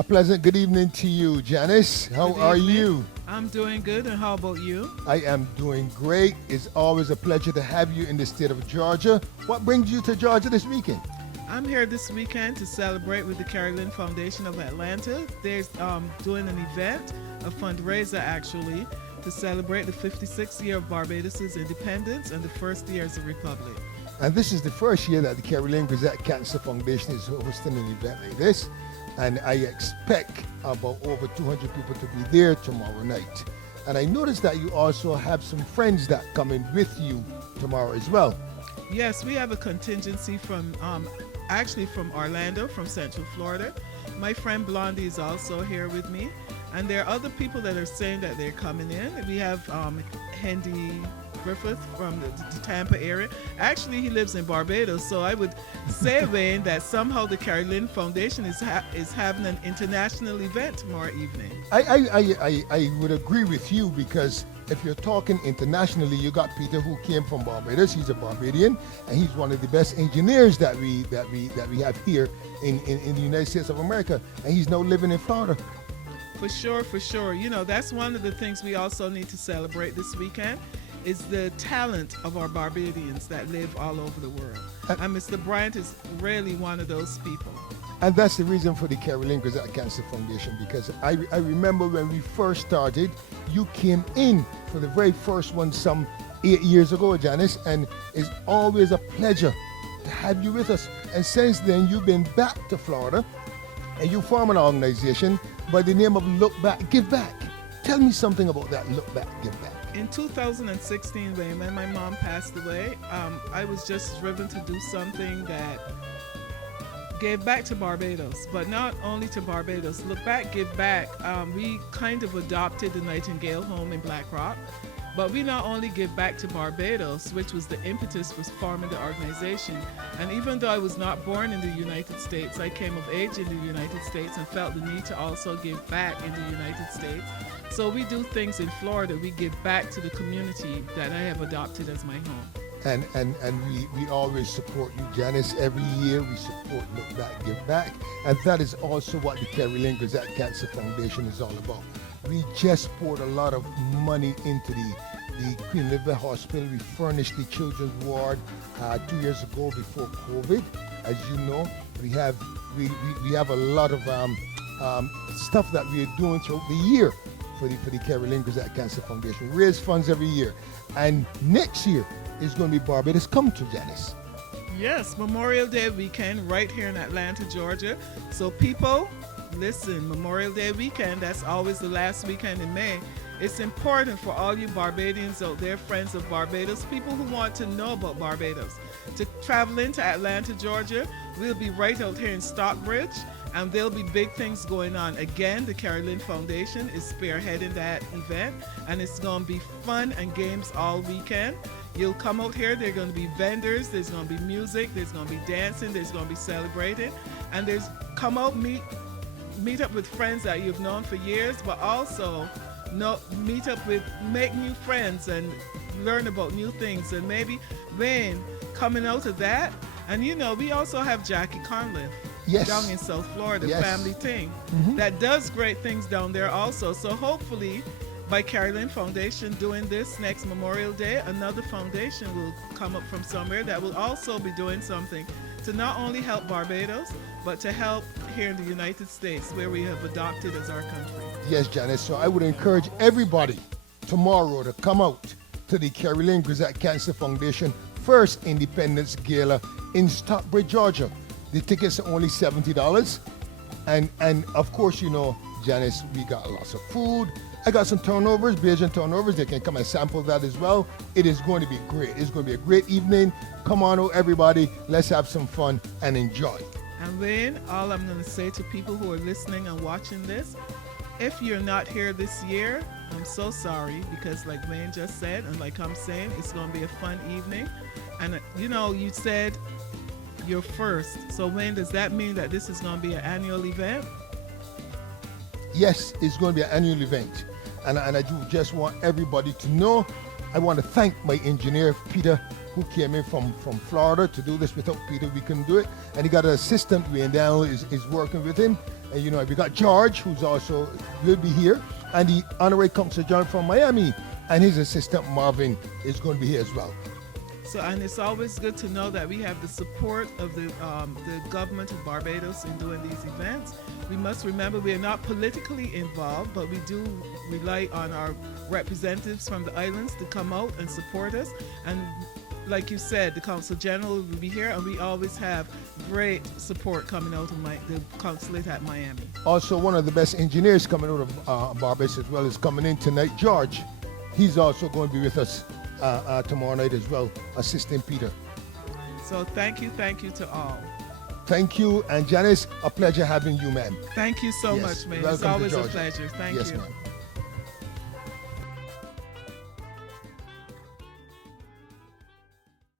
A pleasant good evening to you, Janice. How Good are evening. you? I'm doing good, and how about you? I am doing great. It's always a pleasure to have you in the state of Georgia. What brings you to Georgia this weekend? I'm here this weekend to celebrate with the Carrie-Lyn Foundation of Atlanta. They're doing an event, a fundraiser actually, to celebrate the 56th year of Barbados' independence and the first year as a republic. And this is the first year that the Carrie-Lyn Grazette Cancer Foundation is hosting an event like this. And I expect about over 200 people to be there tomorrow night. And I noticed that you also have some friends that come in with you tomorrow as well. Yes, we have a contingency from actually from Orlando, from Central Florida. My friend Blondie is also here with me. And there are other people that are saying that they're coming in. We have Hendy Griffith from the Tampa area. Actually, he lives in Barbados, so I would say, Wayne, that somehow the Carrie-Lyn Foundation is having an international event tomorrow evening. I would agree with you, because if you're talking internationally, you got Peter, who came from Barbados. He's a Barbadian, and he's one of the best engineers that we have here in the United States of America, and he's now living in Florida. For sure. You know, that's one of the things we also need to celebrate this weekend, is the talent of our Barbadians that live all over the world. And Mr. Bryant is really one of those people. And that's the reason for the Carrie-Lyn Grazette Cancer Foundation, because I remember when we first started, you came in for the very first one some 8 years ago, Janice, and it's always a pleasure to have you with us. And since then, you've been back to Florida, and you form an organization by the name of Look Back, Give Back. Tell me something about that Look Back, Give Back. In 2016, when my mom passed away, I was just driven to do something that gave back to Barbados, but not only to Barbados. Look Back, Give Back. We kind of adopted the Nightingale home in Black Rock, but we not only give back to Barbados, which was the impetus for forming the organization. And even though I was not born in the United States, I came of age in the United States and felt the need to also give back in the United States. So we do things in Florida. We give back to the community that I have adopted as my home. And we always support you, Janice. Every year we support Look Back, Give Back. And that is also what the Carrie-Lyn Grazette Cancer Foundation is all about. We just poured a lot of money into the Queen Elizabeth Hospital. We furnished the children's ward 2 years ago before COVID. As you know, we have a lot of stuff that we are doing throughout the year for the Carrie-Lyn Grazette Cancer Foundation. We raise funds every year. And next year is going to be Barbados. Come to, Janice. Yes, Memorial Day weekend right here in Atlanta, Georgia. So people, listen, Memorial Day weekend, that's always the last weekend in May. It's important for all you Barbadians out there, friends of Barbados, people who want to know about Barbados, to travel into Atlanta, Georgia. We'll be right out here in Stockbridge, and there'll be big things going on. Again, the Carrie-Lyn Foundation is spearheading that event, and it's going to be fun and games all weekend. You'll come out here, there are going to be vendors, there's going to be music, there's going to be dancing, there's going to be celebrating, and come out, meet up with friends that you've known for years, but also make new friends and learn about new things. And maybe when coming out of that, and you know, we also have Jackie Conliffe. Yes. Down in South Florida, Yes. family thing, that does great things down there also. So hopefully, by Carrie-Lyn Foundation doing this next Memorial Day, another foundation will come up from somewhere that will also be doing something to not only help Barbados, but to help here in the United States, where we have adopted as our country. Yes, Janice. So I would encourage everybody tomorrow to come out to the Carrie-Lyn Grazette Cancer Foundation First Independence Gala in Stockbridge, Georgia. The tickets are only $70. And of course, you know, Janice, we got lots of food. I got some turnovers, Bayesian turnovers. They can come and sample that as well. It is going to be great. It's going to be a great evening. Come on, everybody. Let's have some fun and enjoy. And Wayne, all I'm going to say to people who are listening and watching this, if you're not here this year, I'm so sorry, because like Wayne just said, and like I'm saying, it's going to be a fun evening. And you know, you said you're first. So Wayne, does that mean that this is going to be an annual event? Yes, it's going to be an annual event. And I do just want everybody to know, I want to thank my engineer, Peter, who came in from Florida to do this. Without Peter, we couldn't do it. And he got an assistant, Wayne Daniel is working with him. And you know, we got George, who's also will be here, and the Honorary Consul John from Miami, and his assistant Marvin is going to be here as well. So, and it's always good to know that we have the support of the government of Barbados in doing these events. We must remember we are not politically involved, but we do rely on our representatives from the islands to come out and support us. And like you said, the Consul General will be here, and we always have great support coming out of the consulate at Miami. Also, one of the best engineers coming out of Barbados as well is coming in tonight, George. He's also going to be with us tomorrow night as well, assisting Peter. So thank you to all. Thank you, and Janice, a pleasure having you, ma'am. Thank you so much, man. It's Welcome to always a Georgia. pleasure. Thank Yes, you. ma'am.